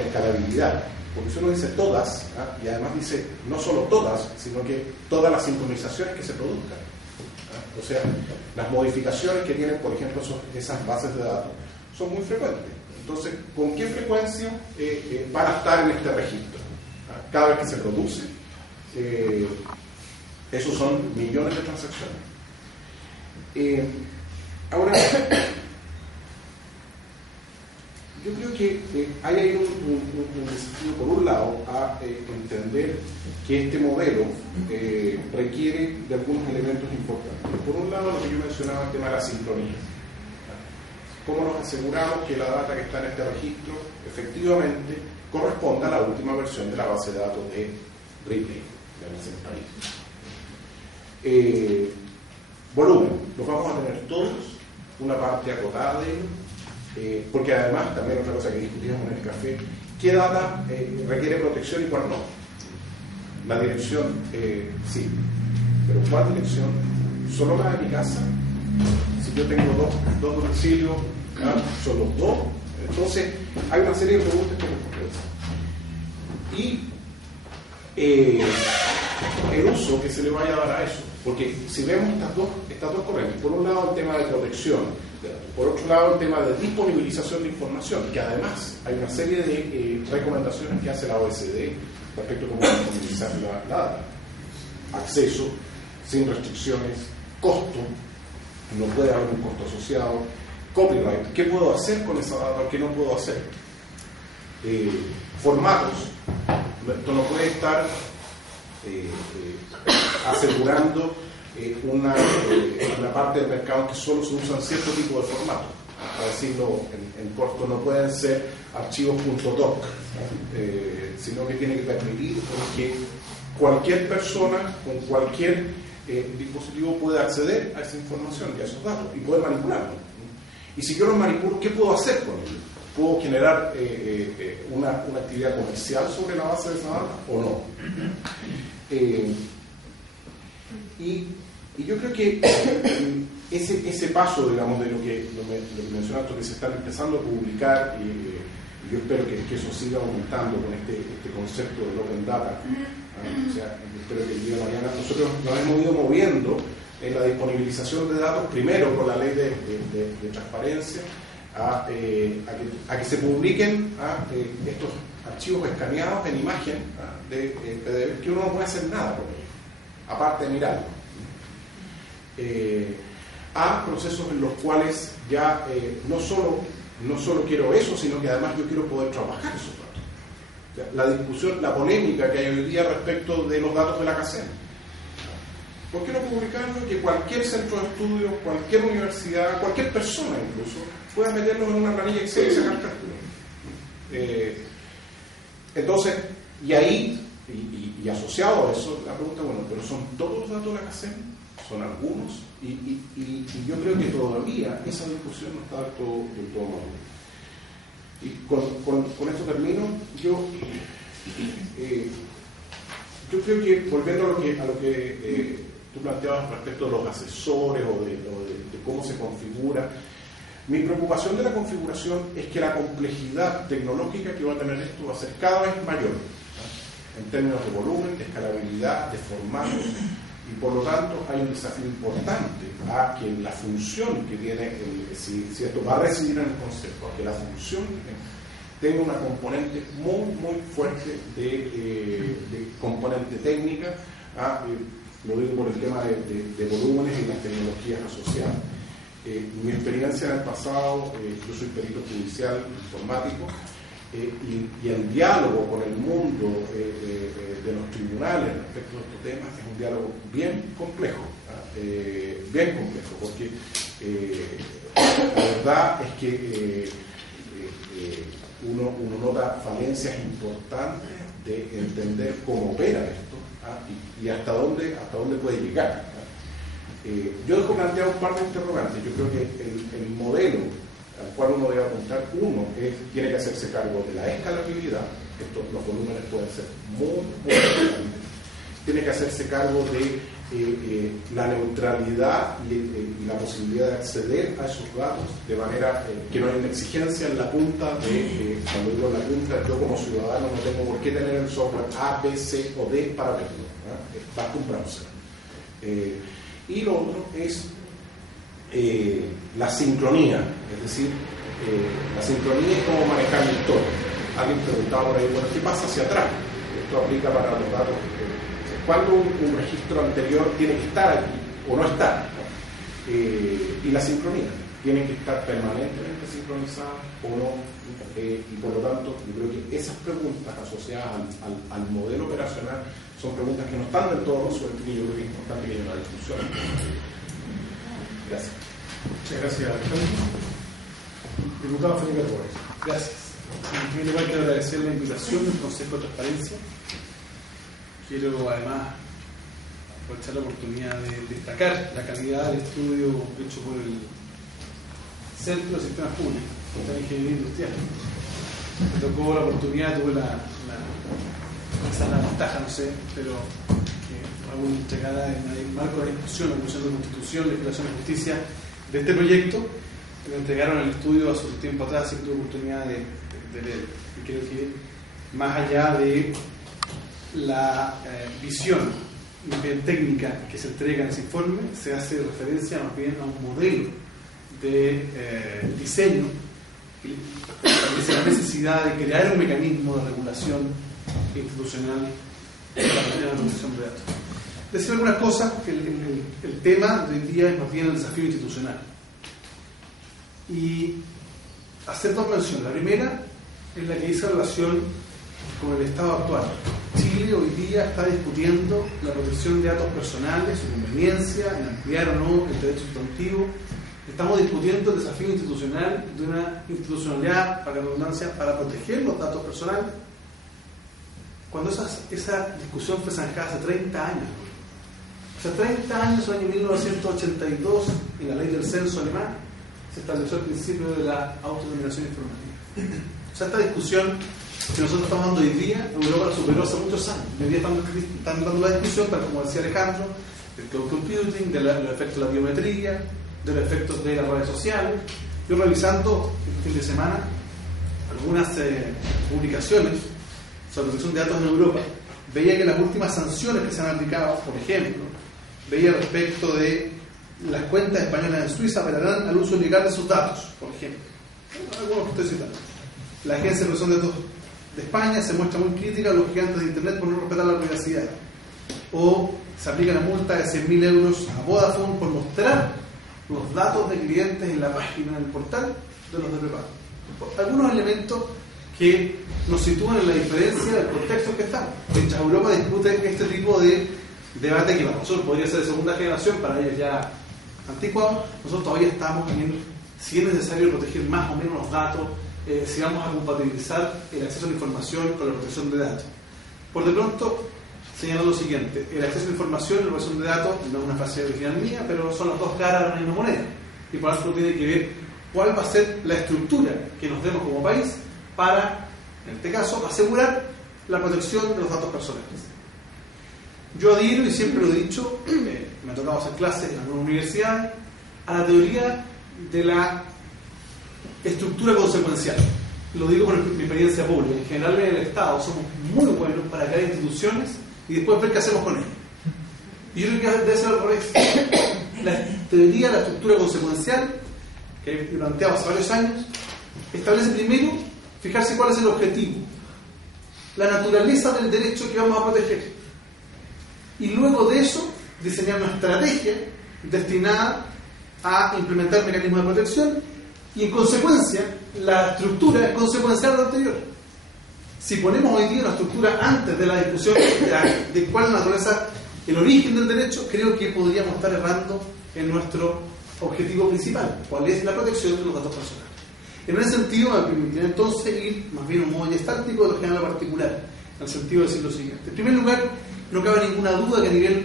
de escalabilidad. Porque si uno dice todas, y además dice no solo todas, sino que todas las sincronizaciones que se produzcan. O sea, las modificaciones que tienen, por ejemplo, esas bases de datos son muy frecuentes. Entonces, ¿con qué frecuencia van a estar en este registro? Cada vez que se produce, esos son millones de transacciones. Ahora, yo creo que hay ahí un desafío, por un lado, a entender que este modelo requiere de algunos elementos importantes. Por un lado, lo que yo mencionaba, el tema de la sincronía. ¿Cómo nos aseguramos que la data que está en este registro efectivamente corresponda a la última versión de la base de datos de Ripley, de país? Volumen, los vamos a tener todos, una parte acotada de ellos. Porque además, también otra cosa que discutimos en el café, ¿qué data requiere protección y cuál no? La dirección, sí, pero ¿cuál dirección? ¿Solo la de mi casa? Si yo tengo dos domicilios, ¿son los dos? Entonces, hay una serie de preguntas que responder. Y el uso que se le vaya a dar a eso, porque si vemos estas dos corrientes, por un lado el tema de protección, por otro lado, el tema de disponibilización de información, que además hay una serie de recomendaciones que hace la OECD respecto a cómo disponibilizar la data. Acceso, sin restricciones, costo, no puede haber un costo asociado, copyright, ¿qué puedo hacer con esa data? ¿Qué no puedo hacer? Formatos, esto no puede estar asegurando una parte del mercado que solo se usan cierto tipo de formatos. Para decirlo en corto, no pueden ser archivos .doc, sino que tiene que permitir que cualquier persona con cualquier dispositivo puede acceder a esa información y a esos datos y puede manipularlo. Y si yo los manipulo, ¿qué puedo hacer con ellos? ¿Puedo generar una actividad comercial sobre la base de esa data o no? Y yo creo que ese paso, digamos, de lo que mencionaste, que se están empezando a publicar, y yo espero que eso siga aumentando con este concepto del Open Data. O sea, espero que el día de mañana nosotros nos hemos ido moviendo en la disponibilización de datos, primero con la ley de transparencia, a que se publiquen estos archivos escaneados en imagen de PDF, que uno no puede hacer nada con ellos, aparte de mirarlo. A procesos en los cuales ya no solo quiero eso, sino que además yo quiero poder trabajar esos datos. O sea, la discusión, la polémica que hay hoy día respecto de los datos de la CACEN. ¿Por qué no publicarlo? Que cualquier centro de estudio, cualquier universidad, cualquier persona incluso, pueda meterlos en una planilla Excel y sacar cálculos. Entonces, y ahí, y asociado a eso, la pregunta, bueno, ¿pero son todos los datos de la CACEN? Son algunos, y yo creo que todavía esa discusión no está del todo madura. Y con esto termino. Yo creo que, volviendo a lo que tú planteabas respecto de los asesores o de cómo se configura, mi preocupación de la configuración es que la complejidad tecnológica que va a tener esto va a ser cada vez mayor, ¿no? En términos de volumen, de escalabilidad, de formatos. Y por lo tanto hay un desafío importante a que la función que tiene, si esto va a residir en el concepto, a que la función tenga una componente muy fuerte de componente técnica, lo digo por el tema de volúmenes y las tecnologías asociadas. Mi experiencia en el pasado, yo soy perito judicial informático, y el diálogo con el mundo de los tribunales respecto a estos temas es un diálogo bien complejo, porque la verdad es que uno nota falencias importantes de entender cómo opera esto y hasta dónde puede llegar. Yo dejo planteado un par de interrogantes. Yo creo que el modelo al cual uno debe apuntar, tiene que hacerse cargo de la escalabilidad. Los volúmenes pueden ser muy grandes. Tiene que hacerse cargo de la neutralidad y la posibilidad de acceder a esos datos de manera que no hay una exigencia en la punta de, cuando digo en la punta, yo como ciudadano no tengo por qué tener el software A, B, C o D para verlo, basta un browser. Y lo otro es la sincronía, es decir, la sincronía es cómo manejar la historia. Alguien preguntaba por ahí, bueno, ¿qué pasa hacia atrás? Esto aplica para los datos. ¿Cuándo un registro anterior tiene que estar aquí o no estar? Y la sincronía, tienen que estar permanentemente sincronizadas o no. Y por lo tanto, yo creo que esas preguntas asociadas al modelo operacional son preguntas que no están del todo resueltas y yo creo que es importante que haya una discusión. Gracias. Muchas gracias, Alejandro. Diputado Felipe Gómez. Gracias. En primer lugar, quiero agradecer la invitación del Consejo de Transparencia. Quiero además aprovechar la oportunidad de destacar la calidad del estudio hecho por el Centro de Sistemas Públicos de Ingeniería Industrial. Me tocó la oportunidad, tuve quizás la ventaja, no sé, pero hago una entregada en el marco de la discusión, la Comisión de Constitución, Legislación y Justicia de este proyecto. Me entregaron el estudio hace un tiempo atrás y tuve oportunidad de leer. Y creo que más allá de la visión bien técnica que se entrega en ese informe, se hace referencia más bien a un modelo de diseño que establece la necesidad de crear un mecanismo de regulación institucional para la protección de datos. Decir algunas cosas, que el tema de hoy día es más bien el desafío institucional. Y hacer dos menciones. La primera es la que dice relación con el estado actual. Chile hoy día está discutiendo la protección de datos personales, su conveniencia, en ampliar o no el derecho sustantivo. Estamos discutiendo el desafío institucional de una institucionalidad, para la redundancia, para proteger los datos personales. Cuando esa discusión fue zanjada hace 30 años. Hace 30 años, en el año 1982, en la ley del censo alemán, se estableció el principio de la autodeterminación informativa. O sea, esta discusión que nosotros estamos dando hoy día, Europa la superó hace muchos años. Hoy día están dando la discusión, tal como decía Alejandro, del cloud computing, de los efectos de la biometría, de los efectos de las redes sociales. Yo revisando este fin de semana algunas publicaciones sobre protección de datos en Europa, veía que las últimas sanciones que se han aplicado, por ejemplo, veía respecto de las cuentas españolas en Suiza apelaran al uso ilegal de sus datos, por ejemplo. Algunos que estoy citando. La Agencia de Protección de Datos de España se muestra muy crítica a los gigantes de Internet por no respetar la privacidad. O se aplica una multa de 100.000 euros a Vodafone por mostrar los datos de clientes en la página del portal de los de prepago. Algunos elementos que nos sitúan en la diferencia del contexto en que estamos. Mientras Europa discute este tipo de debate que para nosotros podría ser de segunda generación, para ellos ya anticuado, nosotros todavía estamos en si es necesario proteger más o menos los datos, si vamos a compatibilizar el acceso a la información con la protección de datos. Por de pronto, señalo lo siguiente: el acceso a la información y la protección de datos no es una frase original mía, pero son las dos caras de la misma moneda, y por eso tiene que ver cuál va a ser la estructura que nos demos como país para, en este caso, asegurar la protección de los datos personales. Yo adhiero, y siempre lo he dicho, me ha tocado hacer clases en algunas universidades, a la teoría de la estructura consecuencial. Lo digo por mi experiencia pública. En general, en el Estado somos muy buenos para crear instituciones y después ver qué hacemos con ellas. Y yo creo que debe ser al revés. La teoría de la estructura consecuencial, que he planteado hace varios años, establece primero fijarse cuál es el objetivo, la naturaleza del derecho que vamos a proteger, y luego de eso diseñar una estrategia destinada a implementar mecanismos de protección, y en consecuencia la estructura es consecuencial a lo anterior. Si ponemos hoy día una estructura antes de la discusión de cuál es la naturaleza, el origen del derecho, creo que podríamos estar errando en nuestro objetivo principal, cuál es la protección de los datos personales. En ese sentido, me permitiría entonces ir más bien a un modo estático de lo general a lo particular, en el sentido de decir lo siguiente. En primer lugar, no cabe ninguna duda que a nivel